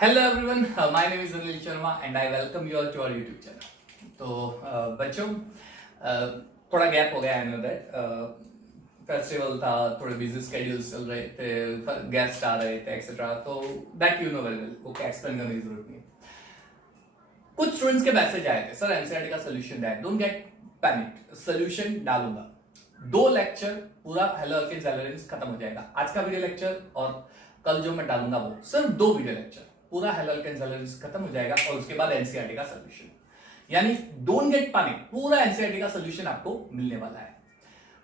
Hello everyone, my name is Anil Sharma and I welcome you all to our YouTube channel. तो बच्चों, थोड़ा gap हो गया। आई नो दैट फेस्टिवल था, थोड़े बिजी स्केड्यूल्स चल रहे थे, गेस्ट आ रहे थे एक्सेट्रा, तो that you know very well, okay, explain करने की जरूरत नहीं। कुछ स्टूडेंट्स के मैसेज आए थे, सर एनसीईआरटी का solution that, don't get panic, solution डालूंगा। 2 लेक्चर पूरा हेलो अल्केन्स एल्केन्स खत्म हो जाएगा। आज का वीडियो लेक्चर और कल जो मैं डालूंगा वो सिर्फ 2 वीडियो लेक्चर, पूरा हेलो अल्केन्स एल्केन्स खत्म हो जाएगा और उसके बाद एनसीईआरटी का सोल्यूशन। यानी डोंट गेट पैनिक, पूरा एनसीईआरटी का सोल्यूशन आपको मिलने वाला है।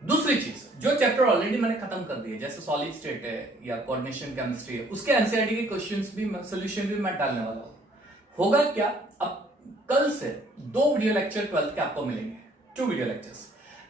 दूसरी चीज, जो चैप्टर ऑलरेडी मैंने खत्म कर दिए, जैसे सॉलिड स्टेट है या कोऑर्डिनेशन केमिस्ट्री है, उसके एनसीईआरटी के क्वेश्चंस भी, सोल्यूशन भी मैं डालने वाला हूं। होगा क्या, अब कल से 2 वीडियो लेक्चर 12th के आपको मिलेंगे, 2 वीडियो लेक्चर्स।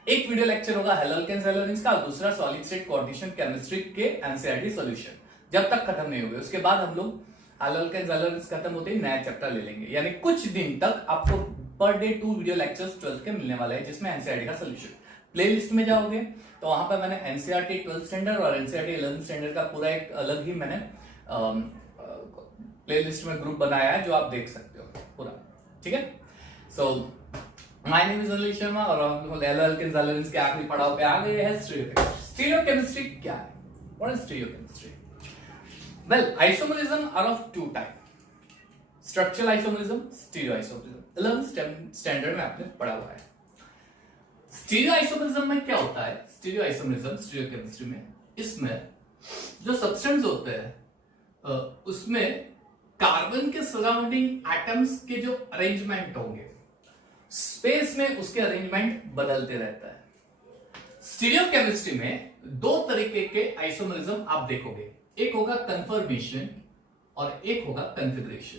एक वीडियो लेक्चर होगा हेलो अल्केन्स एल्केन्स का, दूसरा सॉलिड स्टेट कोऑर्डिनेशन केमिस्ट्री के एनसीईआरटी सॉल्यूशन। जब तक खत्म नहीं होंगे उसके बाद हम लोग हेलो अल्केन्स एल्केन्स खत्म होते ही नया चैप्टर ले लेंगे। यानी कुछ दिन तक आपको per day 2 video lectures 12th के मिलने वाले हैं, जिसमें एनसीईआरटी का सॉल्यूशन। प्लेलिस्ट में जाओगे तो वहां पर मैंने एनसीईआरटी 12th स्टैंडर्ड और एनसीईआरटी 11th स्टैंडर्ड का पूरा एक अलग ही मैंने प्लेलिस्ट में ग्रुप बनाया है, जो आप देख सकते हो पूरा। ठीक है, so my name is Anil Sharma और हम लोग हेलो अल्केन्स एल्केन्स के आखिरी पड़ाव पे आ गए हैं, स्टीरियोकेमिस्ट्री। स्टीरियोकेमिस्ट्री क्या है? What is stereochemistry? Well, isomerism are of 2 type, structural isomerism, stereo isomerism. 11th standard में आपने पढ़ा हुआ है। स्टीरियो आइसोमरिज्म में क्या होता है? स्टीरियो आइसोमरिज्म स्टीरियोकेमिस्ट्री में, इसमें जो सब्सटेंस होते हैं उसमें कार्बन के सराउंडिंग एटम्स के जो अरेंजमेंट होंगे, स्पेस में उसके अरेंजमेंट बदलते रहता है। स्टीरियोकेमिस्ट्री में 2 तरीके के आइसोमरिज्म आप देखोगे, एक होगा कन्फर्मेशन और एक होगा कॉन्फ़िगरेशन।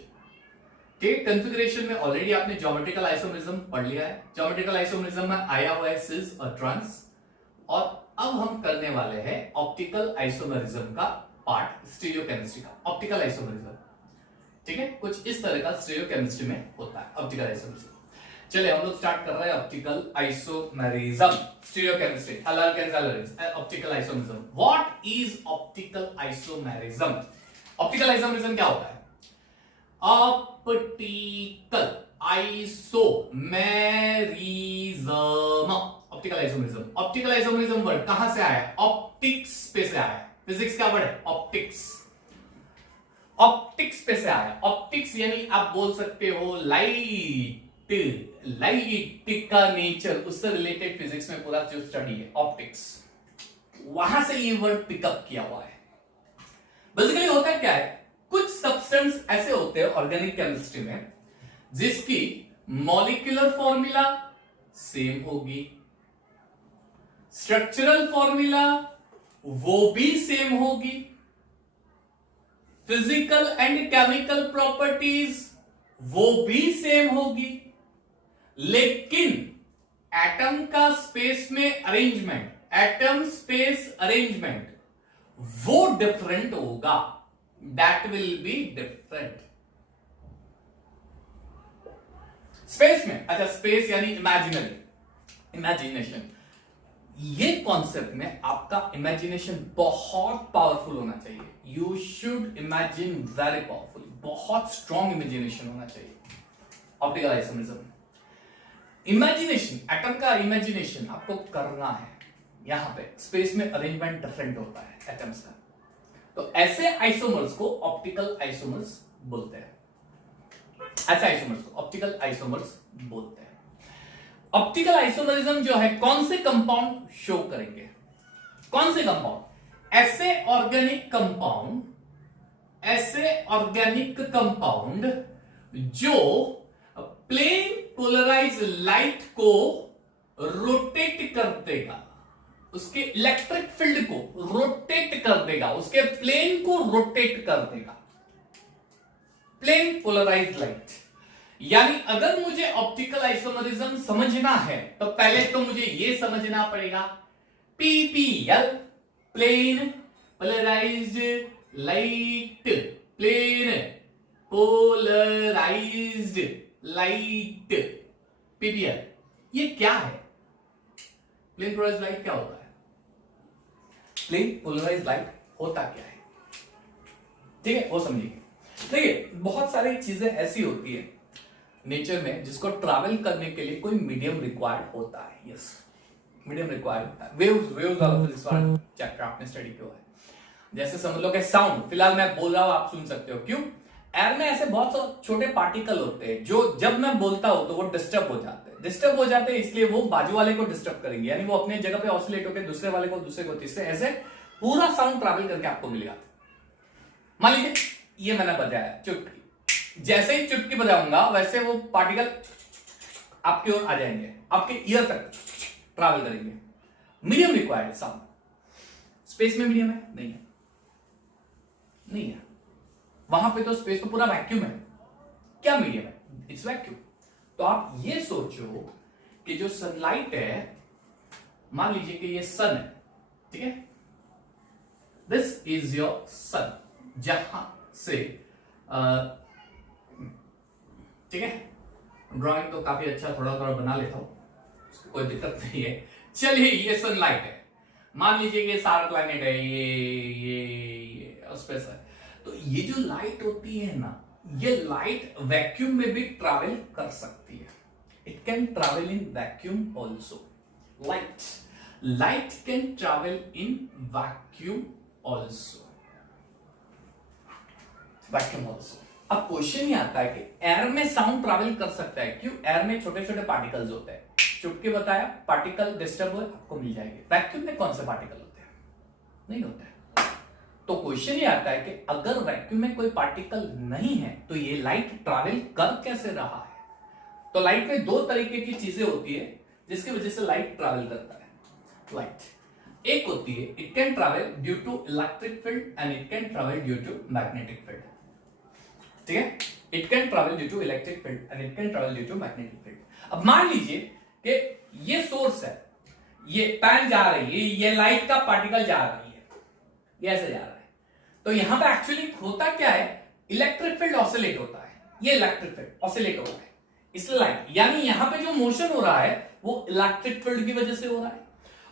ठीक, कॉन्फ़िगरेशन में ऑलरेडी आपने ज्योमेट्रिकल आइसोमरिज्म पढ़ लिया है। ज्योमेट्रिकल आइसोमरिज्म में आया हुआ है सिस और ट्रांस, और अब हम करने वाले हैं ऑप्टिकल आइसोमरिज्म का पार्ट, स्टीरियोकेमिस्ट्री का ऑप्टिकल आइसोमरिज्म। ठीक है, कुछ इस तरह का स्टीरियोकेमिस्ट्री में होता है ऑप्टिकल आइसोमरिज्म। चलिए हम लोग स्टार्ट कर रहे हैं optical isomerism, stereochemistry, halo alkanes alkenes, optical isomerism. What is optical isomerism? Optical isomerism क्या होता है? Optical isomerism, optical isomerism. Optical isomerism word कहां से आया? ऑप्टिक्स पे से आया। फिजिक्स का वर्ड है ऑप्टिक्स, ऑप्टिक्स पे से आया। ऑप्टिक्स यानी आप बोल सकते हो लाइट, लाइट का नेचर, उससे रिलेटेड फिजिक्स में पूरा जो स्टडी है ऑप्टिक्स, वहां से ये वर्ड पिकअप किया हुआ है। बेसिकली होता क्या है, कुछ सब्सटेंस ऐसे होते हैं ऑर्गेनिक केमिस्ट्री में जिसकी मॉलिक्यूलर फॉर्मूला सेम होगी, स्ट्रक्चरल फॉर्मूला वो भी सेम होगी, फिजिकल एंड केमिकल प्रॉपर्टीज वो भी सेम होगी, लेकिन एटम का स्पेस में अरेंजमेंट, एटम स्पेस अरेंजमेंट वो डिफरेंट होगा, that will be different. Space में, अच्छा स्पेस यानी इमेजिनरी, इमेजिनेशन, ये कॉन्सेप्ट में आपका इमेजिनेशन बहुत पावरफुल होना चाहिए। You should imagine very powerful, बहुत स्ट्रॉन्ग इमेजिनेशन होना चाहिए। ऑप्टिकल आइसोमेरिज्म, इमेजिनेशन, एटम का इमेजिनेशन आपको करना है। यहां पे स्पेस में अरेंजमेंट डिफरेंट होता है एटम्स का, तो ऐसे आइसोमर्स को ऑप्टिकल आइसोमर्स बोलते हैं। ऐसे आइसोमर्स को ऑप्टिकल आइसोमर्स बोलते हैं। ऑप्टिकल आइसोमरिज्म जो है कौन से कंपाउंड शो करेंगे? कौन से कंपाउंड? ऐसे ऑर्गेनिक कंपाउंड, ऐसे ऑर्गेनिक कंपाउंड जो प्लेन पोलराइज लाइट को रोटेट कर देगा, उसके इलेक्ट्रिक फील्ड को रोटेट कर देगा, उसके प्लेन को रोटेट कर देगा, प्लेन पोलराइज लाइट। यानी अगर मुझे ऑप्टिकल आइसोमरिज्म समझना है तो पहले तो मुझे यह समझना पड़ेगा, PPL, plane polarised light, plane polarised light, PPL, ये क्या है? प्लेन पोलराइज्ड लाइट क्या होता है? प्लेन पोलराइज्ड लाइट होता क्या है? ठीक है, वो समझिए। देखिए बहुत सारी चीजें ऐसी होती है नेचर में जिसको ट्रैवल करने के लिए कोई मीडियम रिक्वायर्ड होता है। यस, मीडियम रिक्वायर्ड होता है। वेव्स वाला फिजिक्स वाला चैप्टर आपने स्टडी किया है। जैसे समझ लो कि साउंड, फिलहाल मैं बोल रहा हूं आप सुन सकते हो, क्यों? एयर में ऐसे बहुत सारे छोटे पार्टिकल होते हैं जो जब मैं बोलता हूं तो वो डिस्टर्ब हो जाते हैं, इसलिए वो बाजू वाले को डिस्टर्ब करेंगे, यानी वो अपने जगह पे ऑसिलेट होकर दूसरे वाले को, दूसरे को तीसरे, ऐसे पूरा साउंड ट्रैवल करके आपको मिलेगा। मान लीजिए ये मैंने बजाया चुटकी, जैसे ही चुटकी बजाऊंगा वैसे वो पार्टिकल आपकी ओर आ जाएंगे, आपके ईयर तक ट्रैवल करेंगे। Medium required sound. स्पेस में मीडियम है? नहीं है। वहां पे तो स्पेस तो पूरा वैक्यूम है। क्या मीडियम है? It's vacuum. तो आप ये सोचो कि जो सनलाइट है, मान लीजिए कि ये सन है, ठीक है, दिस इज योर सन, जहां से ठीक है, ड्राइंग तो काफी अच्छा थोड़ा बना लेता हूं, कोई दिक्कत नहीं है। चलिए ये सनलाइट है, मान लीजिए कि सारा प्लैनेट है, ये स्पेस है। तो ये जो लाइट होती है ना, ये लाइट वैक्यूम में भी ट्रैवल कर सकती है। It can travel in vacuum also. Light can travel in vacuum also. अब क्वेश्चन ये आता है कि एयर में साउंड ट्रैवल कर सकता है, क्यों? एयर में छोटे छोटे पार्टिकल्स होते हैं, चुटकी बताया, पार्टिकल डिस्टर्ब हुए आपको मिल जाएंगे। वैक्यूम में कौन से पार्टिकल होते हैं? नहीं होते। तो क्वेश्चन ये आता है कि अगर वैक्यूम में कोई पार्टिकल नहीं है तो ये लाइट ट्रैवल कर कैसे रहा है? तो लाइट में दो तरीके की चीजें होती है जिसकी वजह से लाइट ट्रैवल करता है। एक होती है it can travel due to electric field and it can travel due to magnetic field. ठीक है, it can travel due to electric field and it can travel due to magnetic field. अब मान लीजिए कि ये सोर्स है, ये pan जा रही है, ये लाइट का पार्टिकल जा रही है, ये ऐसे जा रहा है, तो यहां पे एक्चुअली होता क्या है? इलेक्ट्रिक फील्ड ऑसिलेट होता है, ये इलेक्ट्रिक फील्ड ऑसिलेट हो रहा है, इसलिए लाइट, यानी यहां पे जो मोशन हो रहा है वो इलेक्ट्रिक फील्ड की वजह से हो रहा है।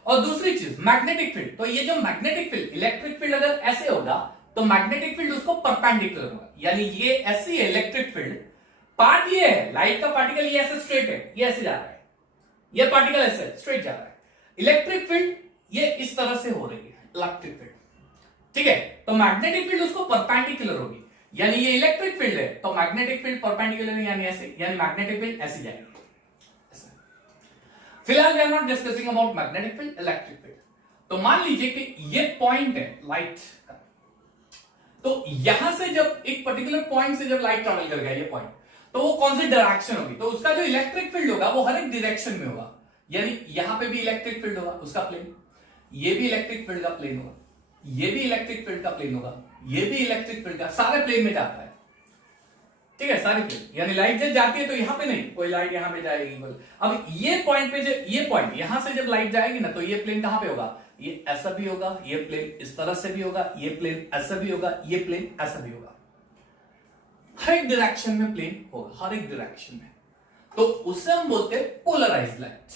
और दूसरी चीज मैग्नेटिक फील्ड, तो ये जो मैग्नेटिक फील्ड, इलेक्ट्रिक फील्ड अगर ऐसे होगा तो मैग्नेटिक फील्ड उसको परपेंडिकुलर होगा, यानी ये ऐसी है इलेक्ट्रिक फील्ड, पार्ट ये है, लाइट का पार्टिकल ये ऐसे स्ट्रेट है, ये ऐसे जा रहा है, ये पार्टिकल ऐसे स्ट्रेट जा रहा है, इलेक्ट्रिक फील्ड ये इस तरह से हो रही है, इलेक्ट्रिक फील्ड, ठीक है, तो मैग्नेटिक फील्ड उसको परपेंडिकुलर होगी, यानी ये इलेक्ट्रिक फील्ड है तो मैग्नेटिक फील्ड परपेंडिकुलर यानी ऐसे, यानी मैग्नेटिक फील्ड ऐसे जाएगी। फिलहाल we are not discussing about magnetic field, electric field. तो मान लीजिए कि ये पॉइंट है लाइट का, तो यहां से जब एक पर्टिकुलर पॉइंट से जब लाइट ट्रैवल कर गया ये पॉइंट, तो वो कौन सी डायरेक्शन होगी? तो उसका जो इलेक्ट्रिक फील्ड होगा वो हर एक डायरेक्शन में होगा, यानी यहां पे भी इलेक्ट्रिक फील्ड होगा उसका प्लेन, ये भी इलेक्ट्रिक फील्ड का प्लेन होगा, ये भी इलेक्ट्रिक फील्ड का प्लेन होगा, ये भी इलेक्ट्रिक फील्ड का, सारे प्लेन में जाता है, ठीक है, सारी प्लेन, यानी लाइट जब जाती है तो यहां पे नहीं, कोई लाइट यहां पे जाएगी। अब ये पॉइंट पे जब ये पॉइंट यहां से जब लाइट जाएगी ना, तो ये प्लेन कहां पे होगा? ये ऐसा भी होगा, ये प्लेन इस तरह से भी होगा, ये प्लेन ऐसा भी होगा, ये प्लेन ऐसा भी होगा, हर एक डायरेक्शन में प्लेन होगा, हर एक डायरेक्शन में। तो उससे हम बोलते हैं polarised light,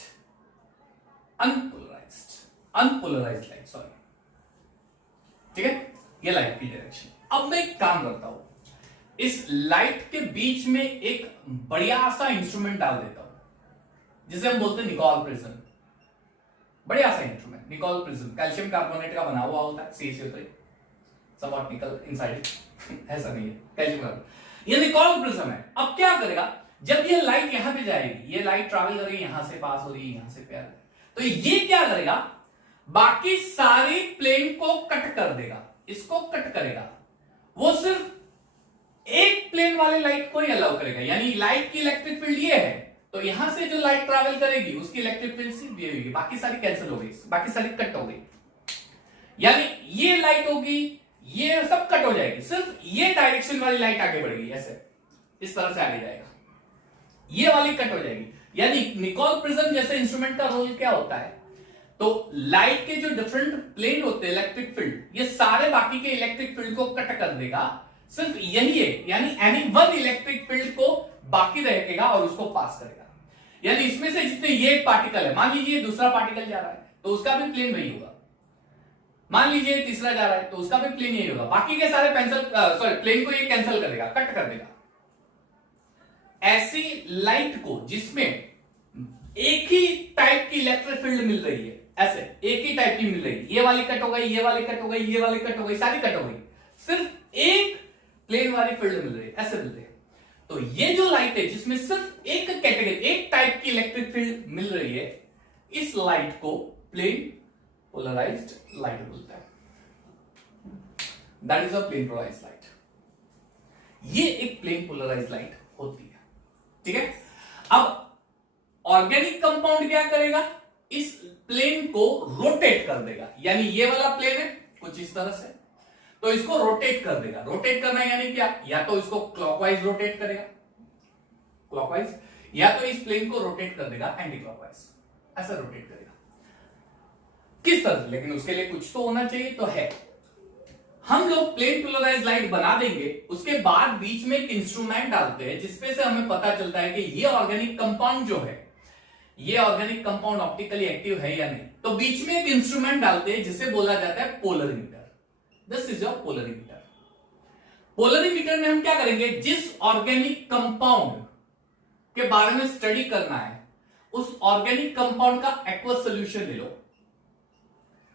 unpolarised light, sorry, ठीक है, ये लाइट की डायरेक्शन। अब मैं एक काम करता हूं, इस लाइट के बीच में एक बढ़िया सा इंस्ट्रूमेंट डाल देता हूं जिसे हम बोलते हैं निकोल प्रिज्म। बढ़िया सा instrument, Nicol prism calcium carbonate का बना हुआ होता है, CaCO3, somewhat निकल इनसाइड ऐसा नहीं है, कैल्शियम कार्बोनेट, ये निकोल प्रिज्म है। अब क्या करेगा? जब ये लाइट यहां पे जाएगी, ये लाइट ट्रैवल कर रही है, यहां से पास हो रही है, यहां से प्यार, तो ये क्या करेगा? बाकी सारी प्लेन को कट कर देगा, इसको कट करेगा, वो सिर्फ एक प्लेन वाले लाइट को ही अलाउ करेगा, यानी लाइट की इलेक्ट्रिक फील्ड ये है, तो यहां से जो लाइट ट्रैवल करेगी उसकी इलेक्ट्रिक फील्ड सिर्फ ये होगी, बाकी सारी कैंसिल हो गई, बाकी सारी कट हो गई, यानी ये लाइट होगी, ये सब कट हो जाएगी, सिर्फ ये डायरेक्शन वाली लाइट आगे बढ़ेगी, ऐसे इस तरह से आगे जाएगा, ये वाली कट हो जाएगी। यानी निकोल प्रिज्म जैसे इंस्ट्रूमेंट का रोल क्या होता है? तो लाइट के जो डिफरेंट प्लेन होते हैं इलेक्ट्रिक फील्ड, ये सारे बाकी के इलेक्ट्रिक फील्ड को कट कर देगा, सिर्फ यही है, यानी एनी वन इलेक्ट्रिक फील्ड को बाकी रहेगा और उसको पास करेगा। यानी इसमें से जितने ये एक पार्टिकल है, मान लीजिए दूसरा पार्टिकल जा रहा है, तो उसका भी प्लेन वही होगा, मान लीजिए तीसरा जा रहा है तो उसका भी प्लेन यही होगा, बाकी के सारे प्लेन को ये कैंसिल कर देगा, कट कर देगा। ऐसी लाइट को जिसमें एक ही टाइप की इलेक्ट्रिक फील्ड मिल रही है, ऐसे एक ही टाइप की मिल रही है, ये वाली कट हो गई, ये वाली कट हो गई, ये वाली कट हो गई, सारी कट हो गई, सिर्फ एक प्लेन वाली फील्ड मिल रही है, ऐसे मिल रही है। तो ये जो लाइट है जिसमें सिर्फ एक कैटेगरी, एक टाइप की इलेक्ट्रिक फील्ड मिल रही है, इस लाइट को प्लेन पोलराइज्ड लाइट बोलते हैं। That is a plane polarised light. ये एक प्लेन पोलराइज्ड लाइट होती है, ठीक है। अब ऑर्गेनिक कंपाउंड क्या करेगा, इस प्लेन को रोटेट कर देगा, यानी ये वाला प्लेन है कुछ इस तरह से, तो इसको रोटेट कर देगा। रोटेट करना यानी क्या, या तो इसको क्लॉकवाइज रोटेट करेगा, क्लॉकवाइज, या तो इस प्लेन को रोटेट कर देगा एंटी क्लॉकवाइज, ऐसा रोटेट करेगा। किस तरह से, लेकिन उसके लिए कुछ तो होना चाहिए, तो है। हम लोग प्लेन पोलराइज्ड लाइट बना देंगे, उसके बाद बीच में एक इंस्ट्रूमेंट डालते हैं जिसपे से हमें पता चलता है कि ये ऑर्गेनिक कंपाउंड जो है, ये ऑर्गेनिक कंपाउंड ऑप्टिकली एक्टिव है या नहीं। तो बीच में एक इंस्ट्रूमेंट डालते हैं जिसे बोला जाता है polarimeter. This is your polarimeter. Polarimeter में हम क्या करेंगे, जिस ऑर्गेनिक कंपाउंड के बारे में स्टडी करना है, उस ऑर्गेनिक कंपाउंड का एक्वस सोल्यूशन ले लो,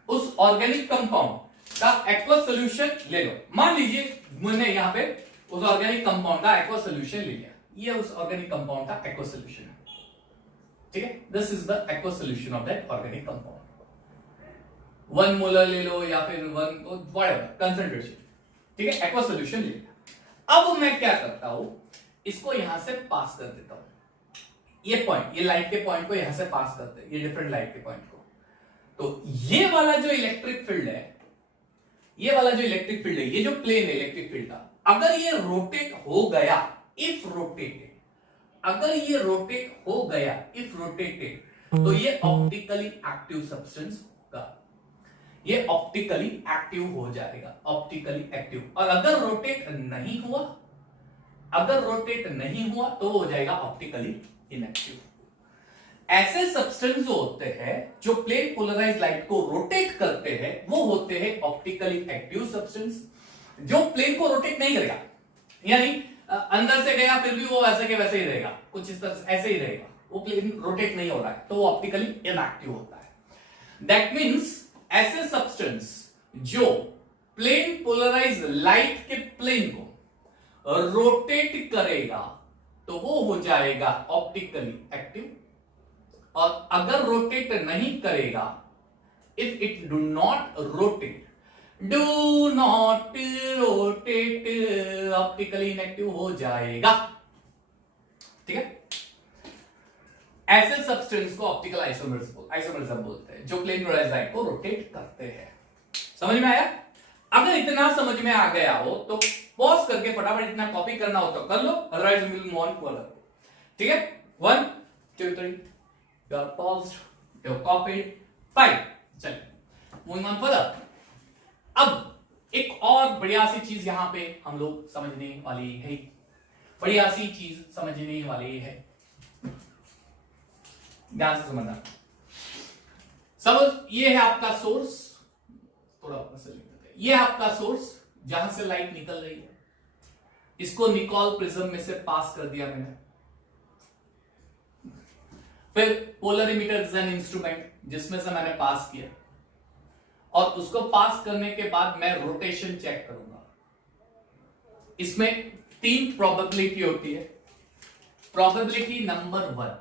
उस ऑर्गेनिक कंपाउंड का एक्वस सोल्यूशन ले लो। मान लीजिए मैंने यहां पे उस ऑर्गेनिक कंपाउंड का एक्वस सोल्यूशन ले लिया, ये उस ऑर्गेनिक कंपाउंड का एक्वस सोल्यूशन है, ठीक है। This is the aqueous solution of that organic compound. 1 molar ले लो या फिर 1 व्हाटएवर कंसंट्रेशन, ठीक है, एक्वस सोल्यूशन ले लिया। अब मैं क्या करता हूं, इसको यहां से पास कर देता हूं, ये पॉइंट, ये लाइट के पॉइंट को यहां से पास करते हैं, ये डिफरेंट लाइट के पॉइंट को। तो ये वाला जो इलेक्ट्रिक फील्ड है, ये वाला जो इलेक्ट्रिक फील्ड है, ये जो प्लेन है इलेक्ट्रिक फील्ड का, अगर ये रोटेट हो गया, इफ रोटेटेड, अगर ये रोटेट हो गया, इफ रोटेटेड, तो ये ऑप्टिकली एक्टिव सब्सटेंस होगा, ये ऑप्टिकली एक्टिव हो जाएगा, ऑप्टिकली एक्टिव। और अगर रोटेट नहीं हुआ, अगर रोटेट नहीं हुआ तो हो जाएगा ऑप्टिकली इनएक्टिव। ऐसे सब्सटेंस जो होते हैं जो प्लेन पोलराइज्ड लाइट को रोटेट करते हैं, वो होते हैं ऑप्टिकली एक्टिव सब्सटेंस। जो प्लेन को रोटेट नहीं करेगा, यानी अंदर से गया फिर भी वो वैसे के वैसे ही रहेगा, कुछ इस तरह से ऐसे ही रहेगा, वो प्लेन रोटेट नहीं हो रहा है, तो वो ऑप्टिकली इनएक्टिव होता है। दैट मीन्स ऐसे सब्सटेंस जो प्लेन पोलराइज्ड लाइट के प्लेन को रोटेट करेगा तो वो हो जाएगा ऑप्टिकली एक्टिव, और अगर रोटेट नहीं करेगा, if it do not rotate, optically inactive हो जाएगा, ठीक है। ऐसे सब्सटेंस को ऑप्टिकल आइसोमरिज्म बोलते हैं, जो प्लेन पोलराइज्ड लाइट को रोटेट करते हैं। समझ में आया? अगर इतना समझ में आ गया हो तो पॉज करके फटाफट इतना कॉपी करना हो तो कर लो, otherwise we will move on to other, ठीक है। 1 2 3 you are paused, you have copied, fine, चलिए मूविंग ऑन फर्दर। अब एक और बढ़िया सी चीज यहां पे हम लोग समझने वाली है, बढ़िया सी चीज समझने वाली है, ध्यान से समझना। समझ, ये है आपका सोर्स, थोड़ा ऊपर से लिख देते हैं, ये है आपका सोर्स जहां से लाइट निकल रही है, इसको निकोल प्रिज्म में से पास कर दिया मैंने। फिर पोलरीमीटर इज एन इंस्ट्रूमेंट जिसमें से मैंने पास किया, और उसको पास करने के बाद मैं रोटेशन चेक करूंगा। इसमें 3 प्रोबेबिलिटी होती है। Probability number 1,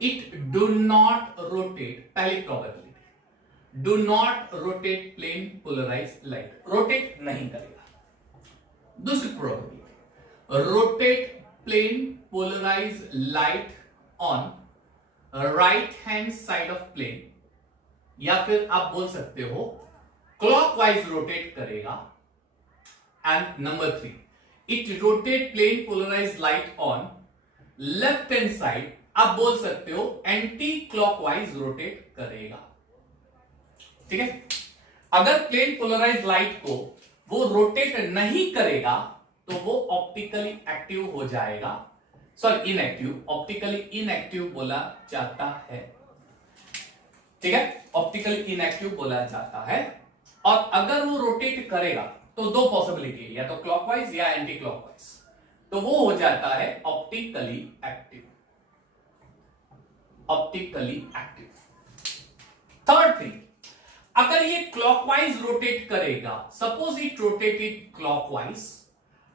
it do not rotate, पहली probability, do not rotate plane polarised light, rotate नहीं करेगा। दूसरी probability, rotate plane polarised light on right hand side of plane, या फिर आप बोल सकते हो क्लॉकवाइज रोटेट करेगा। And number 3, it rotate plane polarised light on left hand side, आप बोल सकते हो एंटी क्लॉकवाइज रोटेट करेगा, ठीक है। अगर प्लेन पोलराइज्ड लाइट को वो रोटेट नहीं करेगा तो वो ऑप्टिकली एक्टिव हो जाएगा, सॉरी इनएक्टिव, ऑप्टिकली इनएक्टिव बोला जाता है, ठीक है, ऑप्टिकली इनएक्टिव बोला जाता है। और अगर वो रोटेट करेगा तो दो पॉसिबिलिटी है, या तो क्लॉकवाइज या एंटी क्लॉकवाइज, तो वो हो जाता है optically active. Optically active. Third thing, अगर ये क्लॉकवाइज रोटेट करेगा, सपोज इट रोटेटेड क्लॉकवाइज,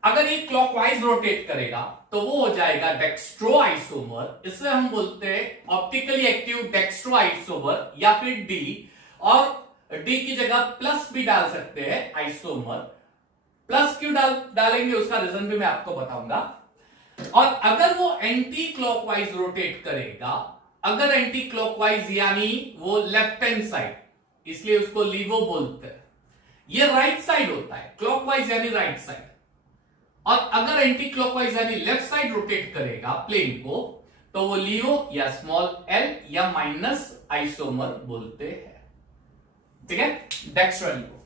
अगर ये क्लॉकवाइज रोटेट करेगा तो वो हो जाएगा डेक्स्ट्रो आइसोमर। इससे हम बोलते हैं ऑप्टिकली एक्टिव डेक्स्ट्रो आइसोमर, या फिर डी, और डी की जगह प्लस भी डाल सकते हैं आइसोमर। प्लस क्यों डालेंगे उसका रीजन भी मैं आपको बताऊंगा। और अगर वो एंटी क्लॉकवाइज रोटेट करेगा, अगर एंटी क्लॉकवाइज यानी वो लेफ्ट हैंड साइड, इसलिए उसको लीवो बोलते हैं। ये राइट साइड होता है, क्लॉकवाइज यानी राइट साइड। और अगर एंटी क्लॉकवाइज यानी लेफ्ट साइड रोटेट करेगा प्लेन को, तो वो लीवो या स्मॉल एल या माइनस आइसोमर बोलते हैं। ठीक है, dextro laevo.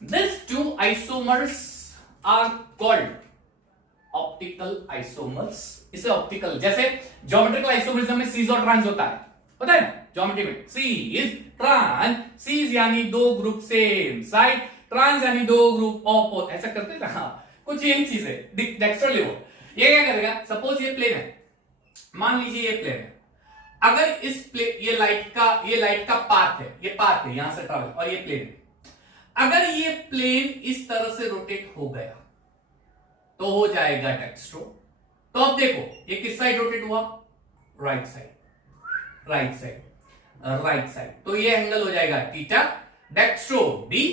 This two isomers are called optical isomers. इसे ऑप्टिकल, जैसे ज्योमेट्रिकल आइसोमरिज्म में सीज और ट्रांस होता है, पता है ना, ज्योमेट्री में सीज ट्रांस, सीज यानी दो ग्रुप सेम साइड, ट्रांस यानी दो ग्रुप ऑपोजिट, ऐसा करते हैं ना, कुछ यही चीज है। डेक्स्ट्रो लीवो ये क्या करेगा, सपोज ये प्लेन है, मान लीजिए ये प्लेन है, अगर इस प्लेन, ये लाइट का पाथ है, ये पाथ है यहां से ट्रैवल, और ये प्लेन है, अगर ये प्लेन इस तरह से रोटेट हो गया तो हो जाएगा डेक्स्ट्रो। तो अब देखो ये किस साइड रोटेट हुआ, right side, right side, right side, तो ये एंगल हो जाएगा थीटा, डेक्स्ट्रो डी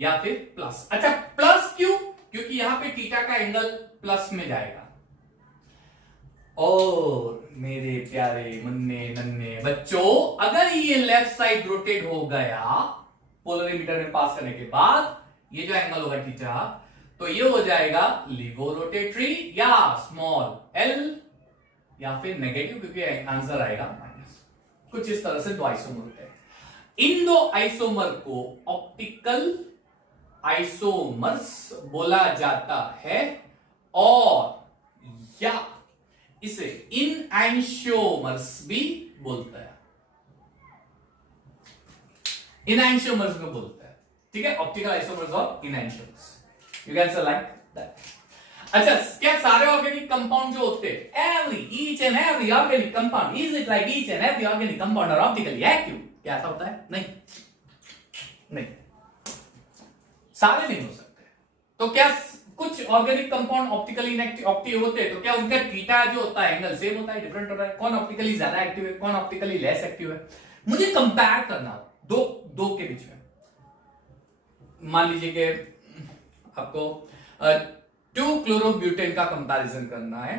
या फिर प्लस। अच्छा प्लस क्यों, क्योंकि यहां पे थीटा का एंगल प्लस में जाएगा। और मेरे प्यारे मुन्ने नन्ने बच्चों, अगर ये लेफ्ट साइड रोटेट हो गया पोलरिमीटर में पास करने के बाद, ये जो एंगल होगा थीटा, तो ये हो जाएगा लीवो रोटेटरी या स्मॉल एल या फिर नेगेटिव, क्योंकि आंसर आएगा माइनस। कुछ इस तरह से दो आइसोमर होते हैं। इन दो आइसोमर को ऑप्टिकल आइसोमर्स बोला जाता है, और या इसे इनएंशियोमर्स भी बोलता है, इनएंशियोमर्स में बोलता है। ठीक है, ऑप्टिकल आइसोमर्स और enantiomers, you can say like that. अच्छा, क्या सारे ऑर्गेनिक कंपाउंड जो होते हैं, each and every organic compound, is it like each and every organic compound are optically active? क्या ऐसा होता है? नहीं, नहीं, सारे नहीं हो सकते। तो क्या कुछ ऑर्गेनिक कंपाउंड ऑप्टिकली एक्टिव होते हैं, तो क्या उनका थीटा जो होता है एंगल सेम होता है, डिफरेंट होता है? कौन ऑप्टिकली ज्यादा एक्टिव है, कौन ऑप्टिकली लेस एक्टिव है? मुझे कंपेयर करना दो के बीच में। मान लीजिए कि आपको 2 क्लोरोब्यूटेन का कंपैरिजन करना है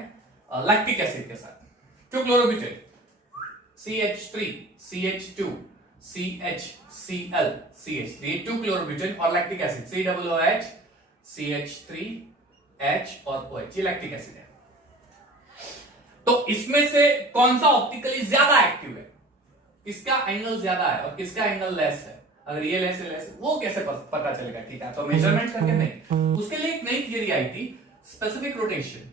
लैक्टिक एसिड के साथ। 2 chlorobutane, CH3 CH2 CHCl CH3, 2 chlorobutane और लैक्टिक एसिड COOH CH3H और OH, ये लैक्टिक एसिड है। तो इसमें से कौन सा ऑप्टिकली ज्यादा एक्टिव है, किसका एंगल ज्यादा है और किसका एंगल लेस है? अगर ये लेस है, वो कैसे पता चलेगा? ठीक है, तो मेजरमेंट करके नहीं, उसके लिए एक नई थियरी आई थी, स्पेसिफिक रोटेशन।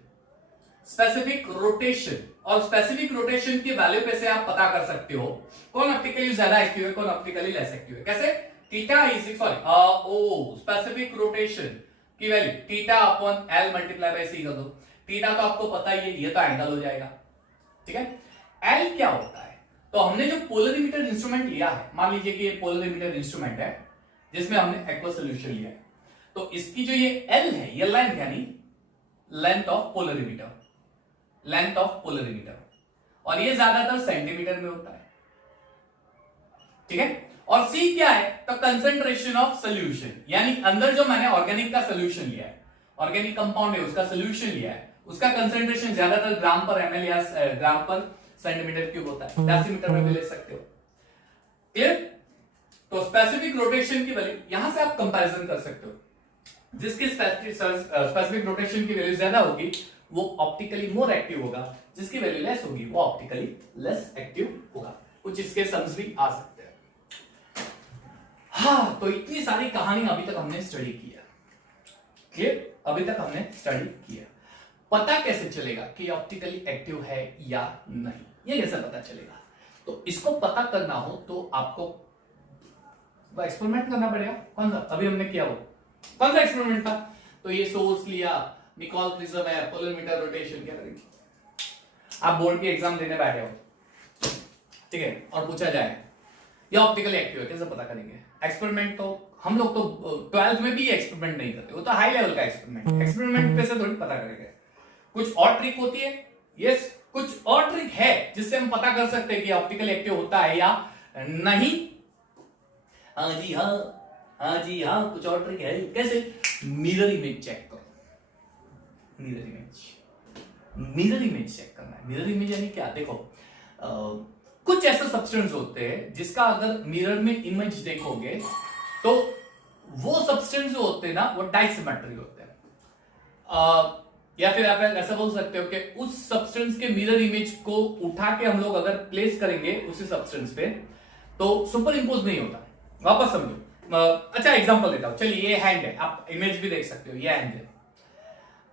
स्पेसिफिक रोटेशन, और स्पेसिफिक रोटेशन की वैल्यू पे से आप पता कर सकते हो कौन ऑप्टिकली ज्यादा एक्टिव है, कौन ऑप्टिकली लेस एक्टिव है। कैसे? थीटा इज स्पेसिफिक रोटेशन की value theta upon L multiply by C कर दो। थीटा तो आपको पता ही है, ये तो एंगल हो जाएगा। ठीक है, L क्या होता है? तो हमने जो पोलरीमीटर इंस्ट्रूमेंट लिया है, मान लीजिए कि ये पोलरीमीटर इंस्ट्रूमेंट है जिसमें हमने एक्वा सोल्यूशन लिया है, तो इसकी जो ये L है, ये लेंथ यानी length of polarimeter, length of polarimeter, और ये ज्यादातर सेंटीमीटर में होता है। ठीक है, और C क्या है? तो कंसेंट्रेशन ऑफ सोल्यूशन, यानी अंदर जो मैंने ऑर्गेनिक का सोल्यूशन लिया है, ऑर्गेनिक कंपाउंड है उसका सोल्यूशन लिया है, उसका कंसेंट्रेशन ज्यादातर ग्राम पर ml या ग्राम पर सेंटीमीटर क्यूब होता है, डेसीमीटर में भी ले सकते हो। क्लियर? तो स्पेसिफिक रोटेशन की वैल्यू यहां से आप कंपैरिजन कर सकते हो, जिसकी स्पेसिफिक रोटेशन की वैल्यू ज्यादा होगी वो ऑप्टिकली मोर एक्टिव होगा, जिसकी वैल्यू लेस होगी वो ऑप्टिकली लेस एक्टिव होगा। कुछ इसके सम्स भी आ सकते हैं। हाँ, तो इतनी सारी कहानी अभी तक हमने स्टडी किया। क्लियर? अभी तक हमने स्टडी किया। पता कैसे चलेगा कि ऑप्टिकली एक्टिव है या नहीं? ये कैसे पता चलेगा? तो इसको पता करना हो तो आपको तो एक्सपेरिमेंट करना पड़ेगा। कौन सा अभी हमने किया वो कौन सा एक्सपेरिमेंट था? तो ये सोर्स लिया, निकोल प्रिज्म है, पोलरीमीटर रोटेशन, क्या करेंगे? आप बोर्ड की एग्जाम देने बैठे हो, ठीक है, और पूछा जाए ये ऑप्टिकली एक्टिव है, कैसे पता करेंगे? एक्सपेरिमेंट तो हम लोग तो 12th में भी एक्सपेरिमेंट नहीं करते, वो तो हाई लेवल का एक्सपेरिमेंट, एक्सपेरिमेंट पे से थोड़ी पता करेंगे। कुछ और ट्रिक होती है, यस, कुछ और ट्रिक है जिससे हम पता कर सकते हैं कि ऑप्टिकली एक्टिव होता है या नहीं। हाँ जी हाँ, हाँ जी हाँ, कुछ और ट्रिक है। कैसे? मिरर इमेज चेक करो। मिरर इमेज चेक करना है। मिरर इमेज यानी क्या? देखो कुछ ऐसे सब्सटेंस होते हैं जिसका अगर मिरर में इमेज देखोगे तो वो सब्सटेंस जो होते हैं ना वो डाइसिमेट्री होते हैं। या फिर आप ऐसा बोल सकते हो कि उस सब्सटेंस के मिरर इमेज को उठा के हम लोग अगर प्लेस करेंगे उसी सब्सटेंस पे तो सुपर इंपोज नहीं होता। वापस समझो, अच्छा एग्जांपल देता हूं, चलिए ये हैंड है, आप इमेज भी देख सकते हो, ये हैंड है,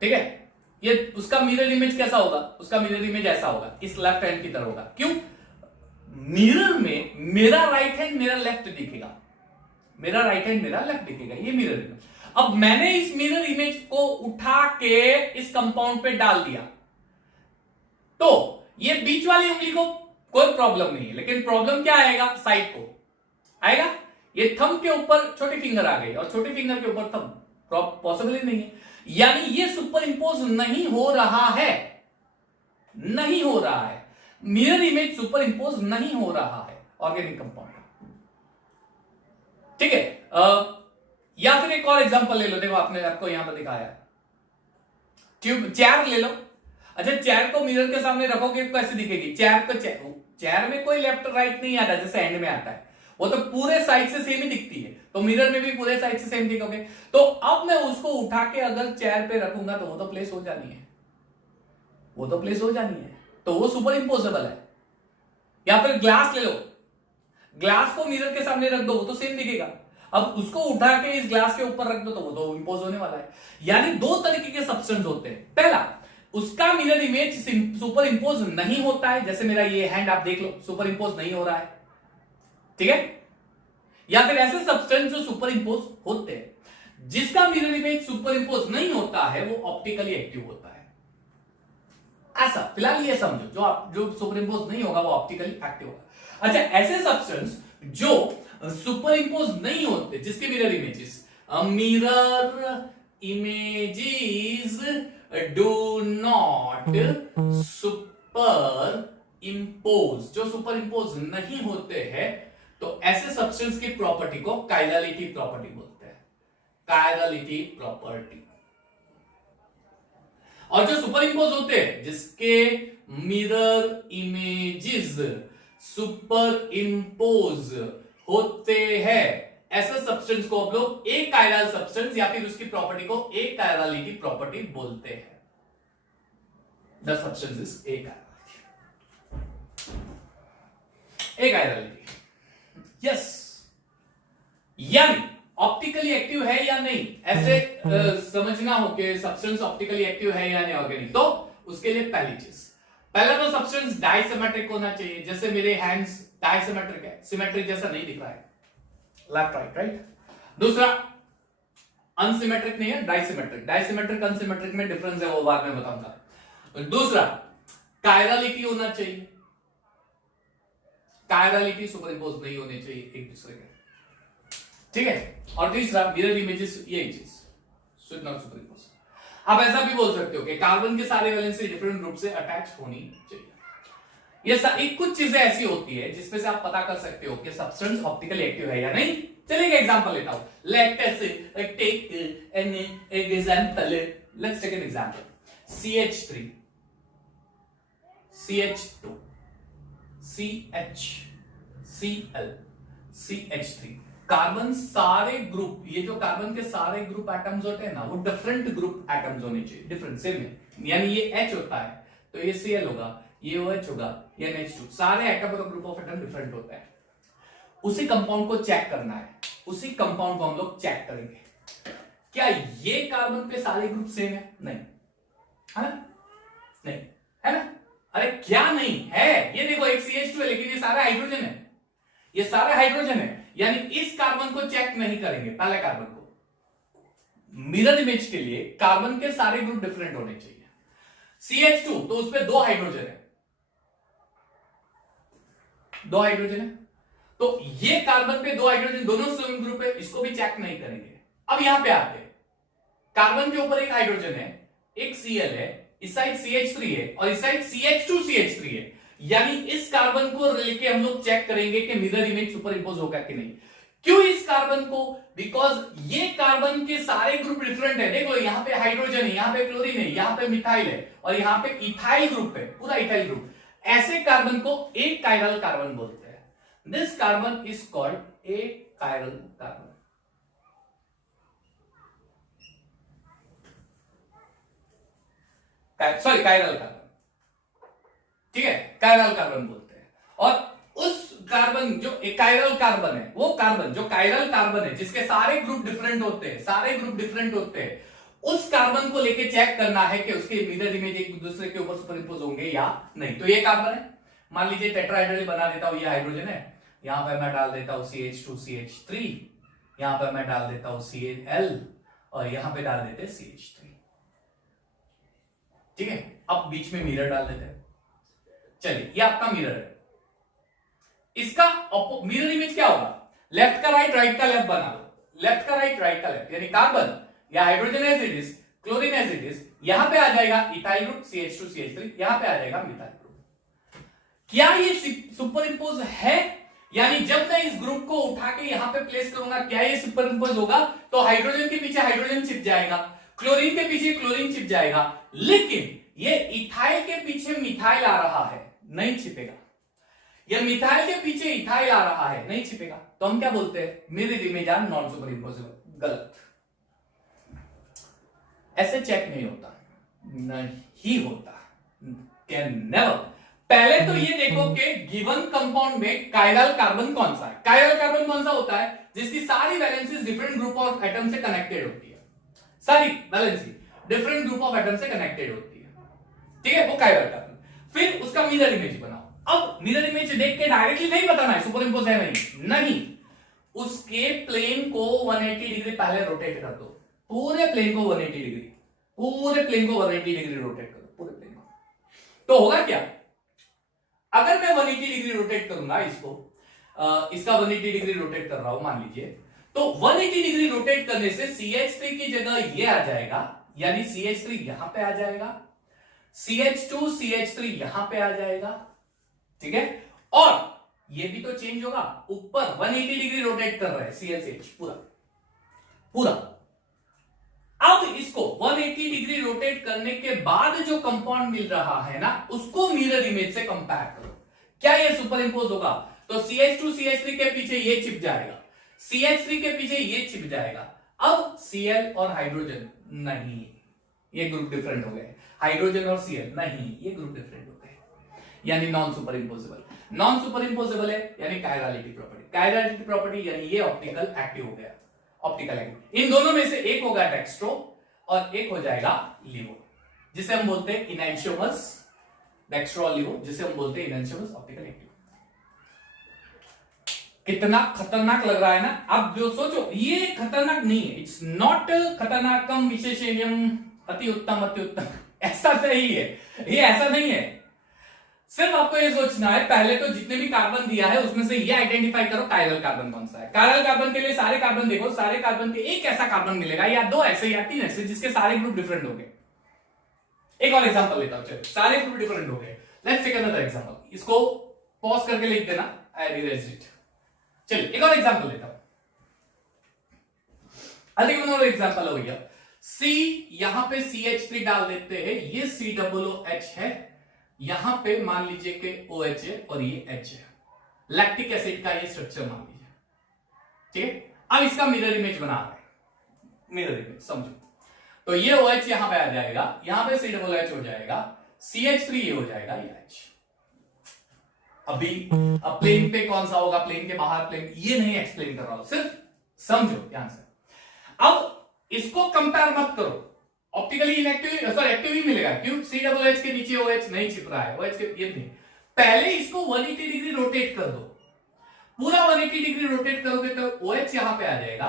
ठीक है, ये उसका मिरर इमेज कैसा होगा? उसका मिरर इमेज ऐसा होगा, इस लेफ्ट हैंड की तरह होगा। क्यों? मिरर में मेरा राइट हैंड मेरा लेफ्ट दिखेगा, मेरा राइट हैंड मेरा लेफ्ट दिखेगा, ये मिरर इमेज। अब मैंने इस मिरर इमेज को उठा के इस कंपाउंड पे डाल दिया तो ये बीच वाली उंगली को कोई प्रॉब्लम नहीं है, लेकिन प्रॉब्लम क्या आएगा? साइड को आएगा। ये थंब के ऊपर छोटी फिंगर आ गई और छोटी फिंगर के ऊपर थंब, पॉसिबल ही नहीं है, यानी ये सुपर इंपोज नहीं हो रहा है, नहीं हो रहा है, मिरर इमेज सुपर इंपोज नहीं हो रहा है ऑर्गेनिक कंपाउंड, ठीक है। या फिर एक और एग्जांपल ले लो, देखो आपने आपको यहां पर दिखाया ट्यूब, चेयर ले लो। अच्छा, चेयर को मिरर के सामने रखोगे तो कैसे दिखेगी? चेयर में कोई लेफ्ट राइट नहीं आता जैसे हैंड में आता है, वो तो पूरे साइड से सेम ही दिखती है, तो मिरर में भी पूरे साइड से सेम दिखोगे। तो अब मैं उसको उठा के अगर चेयर पे रखूंगा तो वो तो प्लेस हो जानी है, वो तो प्लेस हो जानी है, तो वो सुपर इंपोजेबल है। या फिर ग्लास ले लो, ग्लास को मिरर के सामने रख दो वो तो सेम दिखेगा, अब उसको उठा के इस ग्लास के ऊपर रख दो तो वो तो इंपोज होने वाला है। यानी दो तरीके के सब्सटेंस होते हैं, पहला उसका मिरर इमेज सुपर इंपोज नहीं होता है, जैसे मेरा ये हैंड आप देख लो सुपर इंपोज नहीं हो रहा है, ठीक है। या फिर ऐसे सब्सटेंस जो सुपर इंपोज होते हैं, जिसका मिरर इमेज सुपर इंपोज नहीं होता है वो ऑप्टिकली एक्टिव होता है। ऐसा फिलहाल ये समझो, जो सुपर इंपोज नहीं होगा वो ऑप्टिकली एक्टिव होगा। अच्छा, ऐसे सब्सटेंस जो सुपर इंपोज नहीं होते, जिसके mirror images do not super impose, जो सुपर इंपोज नहीं होते हैं, तो ऐसे सब्सटेंस की प्रॉपर्टी को काइरलिटी प्रॉपर्टी बोलते हैं, काइरलिटी प्रॉपर्टी। और जो सुपर इंपोज होते हैं, जिसके मिरर इमेजेस सुपर इंपोज होते हैं, ऐसे सब्सटेंस को हम लोग एक कायरल सब्सटेंस या फिर उसकी प्रॉपर्टी को एक कायरलिटी प्रॉपर्टी बोलते हैं। द सब्सटेंस इज एक कायरलिटी, यस। यानी ऑप्टिकली एक्टिव है या नहीं, ऐसे समझना हो कि सब्सटेंस ऑप्टिकली एक्टिव है या नहीं ऑर्गेनिक, तो उसके लिए पहली चीज, पहला तो सब्सटेंस डाइसिमेट्रिक होना चाहिए, जैसे मेरे हैंड्स डाइसिमेट्रिक है, सिमेट्रिक जैसा नहीं दिख रहा है, लेफ्ट राइट राइट। दूसरा अनसिमेट्रिक नहीं है, डाइसिमेट्रिक, डाइसिमेट्रिक अनसिमेट्रिक में डिफरेंस है, वो बाद में बताऊंगा। दूसरा कायरलिटी होना चाहिए, कायरलिटी सुपर इंपोज नहीं होनी चाहिए एक दूसरे के, ठीक है। और तीसरा मिरर इमेजेस, ये चीज शुड नॉट सुपर इंपोज। आप ऐसा भी बोल सकते हो कि कार्बन के सारे वैलेंसी डिफरेंट ग्रुप से अटैच होनी चाहिए। ये कुछ चीजें ऐसी होती है जिसपे से आप पता कर सकते हो कि सब्सटेंस ऑप्टिकली एक्टिव है या नहीं। चलिए एग्जांपल लेता हूं, let's take an example, let's take an example, CH3 CH2 CH Cl CH3, carbon सारे ग्रुप, ये जो कार्बन के सारे ग्रुप एटम्स होते हैं ना, वो डिफरेंट ग्रुप एटम्स होने चाहिए, डिफरेंट सेम है, यानी ये H होता है तो ये Cl होगा, ये OH होगा, ये NH2, सारे एटम और ग्रुप ऑफ एटम डिफरेंट होता है। उसी कंपाउंड को चेक करना है, उसी कंपाउंड को हम लोग चेक करेंगे, क्या ये कार्बन पे सारे ग्रुप सेम है? नहीं है ना, नहीं है ना, अरे क्या नहीं है, ये देखो एक CH2 है लेकिन ये सारा हाइड्रोजन है, ये सारा हाइड्रोजन है, यानी इस कार्बन को चेक नहीं करेंगे, पहले कार्बन को। मिरर इमेज के लिए कार्बन के सारे ग्रुप डिफरेंट होने चाहिए। CH2 तो उसपे 2 हाइड्रोजन है, 2 हाइड्रोजन है, तो ये कार्बन पे 2 हाइड्रोजन, दोनों सेम ग्रुप है, इसको भी चेक नहीं करेंगे। अब यहां पे आते हैं, कार्बन के ऊपर एक हाइड्रोजन है, एक Cl है, इस साइड CH3 है और इस साइड CH2 CH3 है, यानी इस कार्बन को लेके हम लोग चेक करेंगे कि मिरर इमेज सुपर इंपोज होगा कि नहीं। क्यों इस कार्बन को? बिकॉज ये कार्बन के सारे ग्रुप डिफरेंट है। देख लो, यहां पे हाइड्रोजन है, यहां पे क्लोरीन है, यहां पे मिथाइल है और यहां पे इथाइल ग्रुप है, पूरा इथाइल ग्रुप। ऐसे कार्बन को एक कायरल कार्बन बोलते हैं। This carbon is called a chiral carbon. Sorry, chiral carbon, ठीक है, कायरल कार्बन बोलते हैं। और उस कार्बन जो कायरल कार्बन है, वो कार्बन जो कायरल कार्बन है, जिसके सारे ग्रुप डिफरेंट होते हैं, सारे ग्रुप डिफरेंट होते हैं, उस कार्बन को लेके चेक करना है कि उसके मिरर इमेज एक दूसरे के ऊपर सुपरइम्पोज होंगे या नहीं। तो ये कार्बन है, मान लीजिए टेट्राहाइड्रल बना देता हूं, ये हाइड्रोजन है, यहां पर मैं डाल देता हूं CH2 CH3, यहां पर मैं डाल देता हूं Cl और यहां पे डाल देते हैं CH3, ठीक है। अब बीच में मिरर डाल देते हैं। चलिए, ये आपका मिरर है, इसका मिरर इमेज क्या होगा? लेफ्ट का राइट, राइट का लेफ्ट बना लो, लेफ्ट का राइट, राइट का लेफ्ट, यानी कार्बन या hydrogen as it is, chlorine as it is, यहां पे आ जाएगा इथाइल ग्रुप CH2 CH3, यहां पे आ जाएगा मिथाइल ग्रुप। क्या ये सुपर इंपोज है? यानी जब मैं इस ग्रुप को उठा के यहां पे प्लेस करूंगा, क्या ये सुपर इंपोज होगा? तो हाइड्रोजन के पीछे हाइड्रोजन चिप जाएगा, क्लोरीन के पीछे क्लोरीन चिप जाएगा, लेकिन ये इथाइल के पीछे मिथाइल आ रहा है, नहीं छिपेगा। या मिथाइल के पीछे इथाइल आ रहा है, नहीं छिपेगा। तो हम क्या बोलते हैं? Mirror image are non superimposable. गलत, ऐसे चेक नहीं होता, नहीं होता, कैन नेवर। पहले तो ये देखो कि गिवन कंपाउंड में कायरल कार्बन कौन सा है। कायरल कार्बन कौन सा होता है? जिसकी सारी valencies different group of atom से कनेक्टेड होती है, सारी valency different group of atom से कनेक्टेड होती है, ठीक है, वो कायरल कार्बन। फिर उसका मिरर इमेज बनाओ। अब मिरर इमेज देख के डायरेक्टली नहीं बताना है सुपर इंपोज है नहीं, उसके प्लेन को 180 डिग्री पहले रोटेट कर दो, पूरे प्लेन को 180 डिग्री, पूरे प्लेन को 180 डिग्री रोटेट करो, पूरे प्लेन को। तो होगा क्या? अगर मैं 180 डिग्री रोटेट करूंगा इसको, इसका 180 डिग्री रोटेट कर रहा हूं मान लीजिए, तो 180 डिग्री रोटेट करने से CH3 की जगह ये आ जाएगा, यानी CH3 यहां पे आ जाएगा, CH2 CH3 यहां पे आ जाएगा, ठीक है। और ये भी तो चेंज होगा, ऊपर 180 डिग्री रोटेट कर रहा है CH पूरा पूरा। अब इसको 180 डिग्री रोटेट करने के बाद जो कंपाउंड मिल रहा है ना, उसको मिरर इमेज से कंपेयर करो, क्या ये सुपर इंपोज होगा? तो CH2 CH3 के पीछे ये चिप जाएगा, CH3 के पीछे ये चिप जाएगा। अब Cl और हाइड्रोजन नहीं, ये ग्रुप डिफरेंट हो गए, हाइड्रोजन और Cl नहीं, ये ग्रुप डिफरेंट हो गए, यानी नॉन सुपर इंपोजेबल। नॉन सुपर इंपोजेबल है यानी कायरलिटी प्रॉपर्टी, कायरलिटी प्रॉपर्टी यानी ये ऑप्टिकल एक्टिव हो गया, ऑप्टिकल एक्टिव। इन दोनों में से एक होगा डेक्स्ट्रो और एक हो जाएगा लिवो, जिसे हम बोलते हैं इनैंशियोमस, डेक्स्ट्रो और लिवो, जिसे हम बोलते हैं इनैंशियोमस ऑप्टिकल एक्टिव। कितना खतरनाक लग रहा है ना? आप जो सोचो, ये खतरनाक नहीं है, इट्स नॉट खतरनाकम विशेषेयम अति उत्तम अति उत्तम, ऐसा नहीं है, ये ऐसा नहीं है। सिर्फ आपको ये सोचना है, पहले तो जितने भी कार्बन दिया है उसमें से ये आइडेंटिफाई करो कायरल कार्बन कौन सा है। कायरल कार्बन के लिए सारे कार्बन देखो, सारे कार्बन के एक ऐसा कार्बन मिलेगा या दो ऐसे या तीन ऐसे जिसके सारे ग्रुप डिफरेंट हो गए। एक और एग्जांपल लेता हूं, चलो सारे ग्रुप डिफरेंट हो गए। लेट्स टेक अनदर एग्जांपल, इसको पॉज करके लिख देना, आई इरेज्ड इट। चलिए एक और एग्जांपल लेता हूं, अधिक अनदर एग्जांपल हो गया। C यहां पे CH3 डाल देते हैं, ये COOH है, यहां पे मान लीजिए कि OH है और ये H है, लैक्टिक एसिड का ये स्ट्रक्चर मान लीजिए, ठीक है। अब इसका मिरर इमेज बना रहे हैं, मिरर इमेज समझो, तो ये OH यहां पे आ जाएगा, यहां पे COOH हो जाएगा, CH3 ये हो जाएगा, ये H। अभी अब प्लेन पे कौन सा होगा, प्लेन के बाहर, प्लेन, ये नहीं एक्सप्लेन कर रहा हूं, सिर्फ समझो ध्यान से। अब इसको कंपेयर मत करो, ऑप्टिकली इनएक्टिव, सॉरी एक्टिव ही मिलेगा, क्यों? COOH के नीचे OH नहीं छिप रहा है, OH के ये नहीं। पहले इसको 180 डिग्री रोटेट कर दो, पूरा 180 डिग्री रोटेट करोगे तो OH यहां पे आ जाएगा,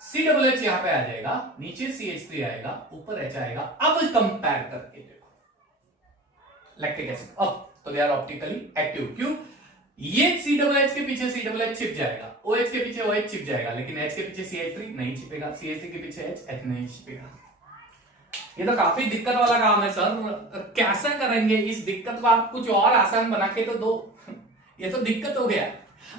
COOH यहां पे आ जाएगा, नीचे CH3 आएगा, ऊपर H आएगा। अब कंपेयर करके देखो लैक्टिक एसिड, अब तो दे आर ऑप्टिकली एक्टिव। क्यों? ये COOH के पीछे COOH छिप जाएगा, OH के पीछे OH छिप जाएगा, लेकिन H के पीछे CH3 नहीं छिपेगा, CH3 के पीछे H नहीं छिपेगा। ये तो काफी दिक्कत वाला काम है सर, कैसे करेंगे इस दिक्कत को? आप कुछ और आसान बना के तो दो। ये तो दिक्कत हो गया,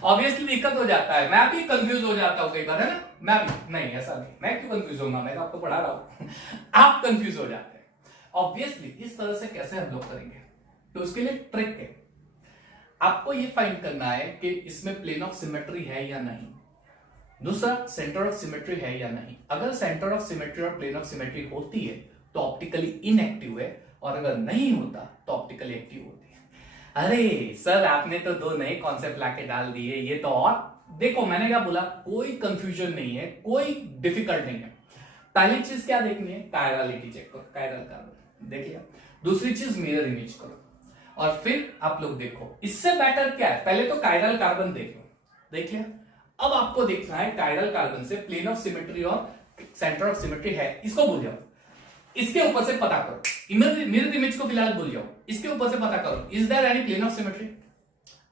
ऑब्वियसली दिक्कत हो जाता है। मैं भी कंफ्यूज हो जाता हूँ कई बार, है ना? मैं भी नहीं, ऐसा नहीं, मैं क्यों कंफ्यूज होऊंगा, मैं तो आपको पढ़ा रहा हूँ। आप कंफ्यूज हो जाते हैं ऑब्वियसली। इस तरह से कैसे हम लोग करेंगे? तो उसके लिए ट्रिक है, आपको ये फाइंड करना है कि इसमें प्लेन ऑफ सिमेट्री है या नहीं, दूसरा सेंटर ऑफ सिमेट्री है या नहीं। अगर सेंटर ऑफ सिमेट्री और प्लेन ऑफ सिमेट्री होती है तो ऑप्टिकली इनएक्टिव है, और अगर नहीं होता तो ऑप्टिकली एक्टिव होती है। अरे सर आपने तो दो नए कॉन्सेप्ट लाके डाल दिए, ये तो और देखो, मैंने क्या बोला, कोई कंफ्यूजन नहीं है, कोई डिफिकल्ट नहीं है। पहली चीज क्या देखनी है? कायरलिटी चेक करो, कायरल कार्बन देख लिया। दूसरी चीज मिरर इमेज करो, और फिर आप लोग देखो इससे बेटर क्या है। पहले तो कायरल कार्बन देख लो, देख लिया। अब आपको देखना है कायरल कार्बन से प्लेन ऑफ सिमेट्री और सेंटर ऑफ सिमेट्री है, इसको भूल जाओ, इसके ऊपर से पता करो। मिरर इमेज को फिलहाल भूल जाओ, इसके ऊपर से पता करो, is there any plane of symmetry,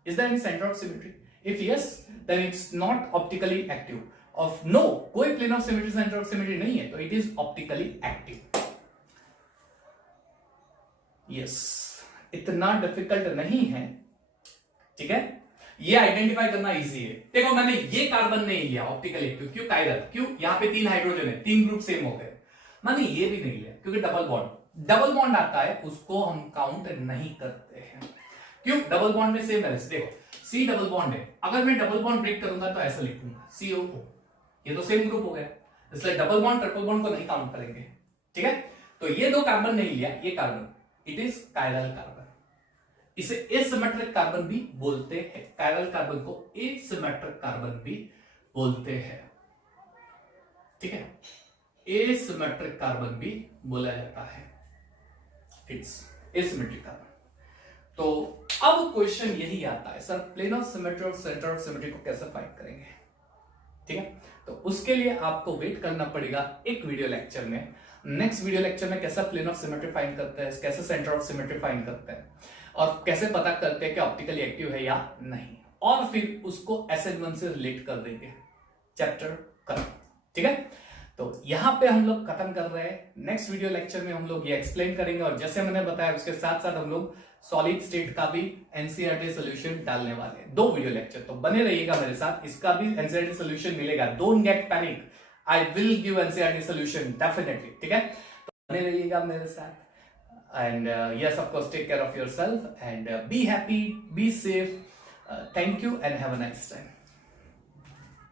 is there any centre of symmetry? If yes then it's not optically active. Of no, कोई plane of symmetry centre of symmetry नहीं है, तो it is optically active. Yes, इतना difficult नहीं है, ठीक है? ये आइडेंटिफाई करना इजी है। देखो मैंने ये कार्बन नहीं लिया ऑप्टिकली एक्टिव, क्यों? कायरल, क्यों? यहां पे 3 हाइड्रोजन है, 3 ग्रुप सेम हो गए। मैंने ये भी नहीं लिया क्योंकि डबल बॉन्ड आता है, उसको हम काउंट नहीं करते हैं। क्यों? डबल बॉन्ड में सेम वैलेंस, देखो C डबल बॉन्ड है, अगर मैं डबल बॉन्ड ब्रेक करूंगा तो ऐसा लिखूंगा COO, ये तो सेम ग्रुप हो गया, इसलिए डबल बॉन्ड ट्रिपल बॉन्ड को नहीं काउंट करेंगे, ठीक है? तो ये दो कार्बन नहीं लिया, ये carbon it is chiral carbon. इसे एसिमेट्रिक कार्बन भी बोलते हैं, कायरल कार्बन को एसिमेट्रिक कार्बन भी बोलते हैं, ठीक है? एसिमेट्रिक कार्बन भी बोला जाता है, इट्स एसिमेट्रिक कार्बन। तो अब क्वेश्चन यही आता है, सर प्लेन ऑफ सिमेट्री और सेंटर ऑफ सिमेट्री को कैसे फाइंड करेंगे, ठीक है? तो उसके लिए आपको वेट करना पड़ेगा एक वीडियो लेक्चर में। नेक्स्ट वीडियो लेक्चर में कैसा प्लेन ऑफ सिमेट्री फाइंड करते हैं, कैसे सेंटर ऑफ सिमेट्री फाइंड करते हैं, और कैसे पता करते हैं कि ऑप्टिकली एक्टिव है या नहीं, और फिर उसको असाइनमेंट से रिलेट कर देंगे चैप्टर का, ठीक है? तो यहां पे हम लोग खत्म कर रहे हैं। नेक्स्ट वीडियो लेक्चर में हम लोग ये एक्सप्लेन करेंगे, और जैसे मैंने बताया उसके साथ साथ हम लोग सॉलिड स्टेट का भी एनसीईआरटी सॉल्यूशन डालने वाले हैं। 2 वीडियो लेक्चर, तो बने रहिएगा मेरे साथ, इसका भी एनसीईआरटी सॉल्यूशन मिलेगा। Don't get panic, I will give NCERT solution definitely, ठीक है? तो बने रहिएगा मेरे साथ, and yes, of course, take care of yourself and be happy, be safe. Thank you and have a nice time.